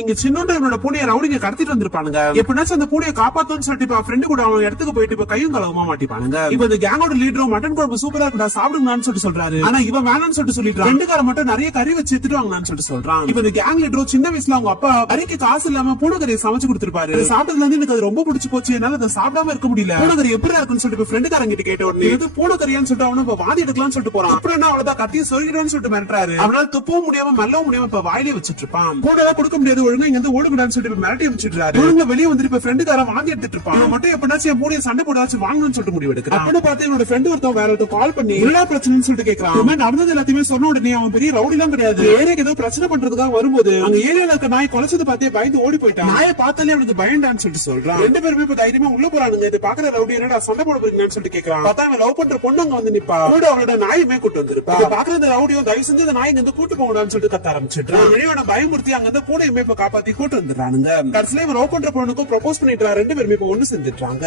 இங்க சின்னோட இவனோட பூனையை ரவுடிங்க கடத்திட்டு வந்திருப்பானுங்க. எப்படினாச்சும் அந்த பூனையை காப்பாத்தணும்னு சொல்லிட்டு இப்ப ஃப்ரெண்டு கூட அவன் இடத்துக்கு போயிட்டு இப்ப கையும் கலவமா மாட்டிப்பானுங்க. இப்ப இந்த கேங்கோட லீடரும் மட்டன் குழம்பு சூப்பரா இருக்குடா சாப்பிடுங்கன்னு சொல்லிட்டு சொல்றாரு. ஆனா இவன் வேணாம்னு சொல்லிட்டு சொல்லிட்டு ரெண்டுக்கார மட்டும் நிறைய கறி வச்சு எடுத்துட்டு வாங்கன்னு சொல்லிட்டு சொல்றான். இப்ப இந்த கேங் லீடரும் சின்ன வயசுல அவங்க அப்பா கறிக்கு காசு இல்லாம பூனை கறியை சமைச்சு கொடுத்திருப்பாரு. சாப்பிட்டதுல இருந்து எனக்கு அது ரொம்ப பிடிச்சு போச்சு, என்னால அதை சாப்பிடாம இருக்க முடியல. பூனை கறி எப்படி இருக்குன்னு சொல்லிட்டு ஃப்ரெண்டுக்காரங்க கிட்ட கேட்ட உடனே இது பூனை கறியான்னு சொல்லிட்டு அவனு இப்ப வாதி எடுக்கலாம்னு சொல்லிட்டு போறான். அப்புறம் என்ன அவ்வளவுதான் கத்தியை சொருகிடும்னு சொல்லிட்டு மிரட்டுறாரு. அவனால துப்பவும் முடியாம மெல்லவும் முடியாம இப்ப வாயிலே வச்சிட்டு இருப்பான். பூனை எல்லாம் கொடுக்க முடியாது, ஒழுங்கா இங்க இருந்து ஓடுங்கடான்னு சொல்லிட்டு மிரட்டி வச்சிடுறாரு. ஒழுங்கா வெளியே வந்து இப்ப ஃப்ரெண்டுக்கார வாந்தி எடுத்துட்டு இருப்பான். இவன் மட்டும் எப்படினாச்சும் என் பூனையை சண்டை போடாச்சு வாங்கணும்னு சொல்லிட்டு முடிவு எடுக்கிறான். அப்படின்னு பார்த்து என்னோட ஃப்ரெண்டு ஒருத்தன் வேற ஒருத்தர் கால் பண்ணி எல்லா பிரச்சனைன்னு சொல்லிட்டு கேட்கறான். நடந்தது எல்லாத்தையுமே சொன்ன உடனே அவன் பெரிய ரவுடி எல்லாம் கிடையாது, ஏரியாக்கு ஏதோ பிரச்சனை பண்றதுக்காக வரும்போது அங்க ஏரியால இருக்க நாய் குலைச்சது பார்த்தே பயந்து ஓடி போயிட்டான். நாயை பார்த்தாலே அவனுக்கு பயந்தான்னு சொல்லிட்டு சொல்றான். ரெண்டு பேருமே இப்ப தைரியமா உள்ள போறானுங்க. இது பாக்குற ரவுடி என்னடா சண்டை போட போறீங்கன்னு சொல்லிட்டு கேட்கறான். பார்த்தா அவன் லவ் பண்ற பொண்ணு அங்க வந்து நிப்பா. கூட அவனோட நாயுமே கூட்டு வந்திருப்பா. பாக்குற இந்த ரவுடியும் தயவு செஞ்சு அந்த நாய் இங்க இருந்து கூட்டு போகணும்னு சொல்லிட்டு கத்த ஆரம்பிச்சிட்டான். வெளியோட பயமுறுத்தி அங்க இருந்து பூனையுமே இப்ப காப்பாத்தி கூட்டு வந்துடுறானுங்க. கடைசியில இவன் லவ் பண்ற பொண்ணுக்கும் ப்ரொபோஸ் பண்ணிட்டு ரெண்டு பேருமே இப்ப ஒண்ணு செஞ்சுட்டாங்க.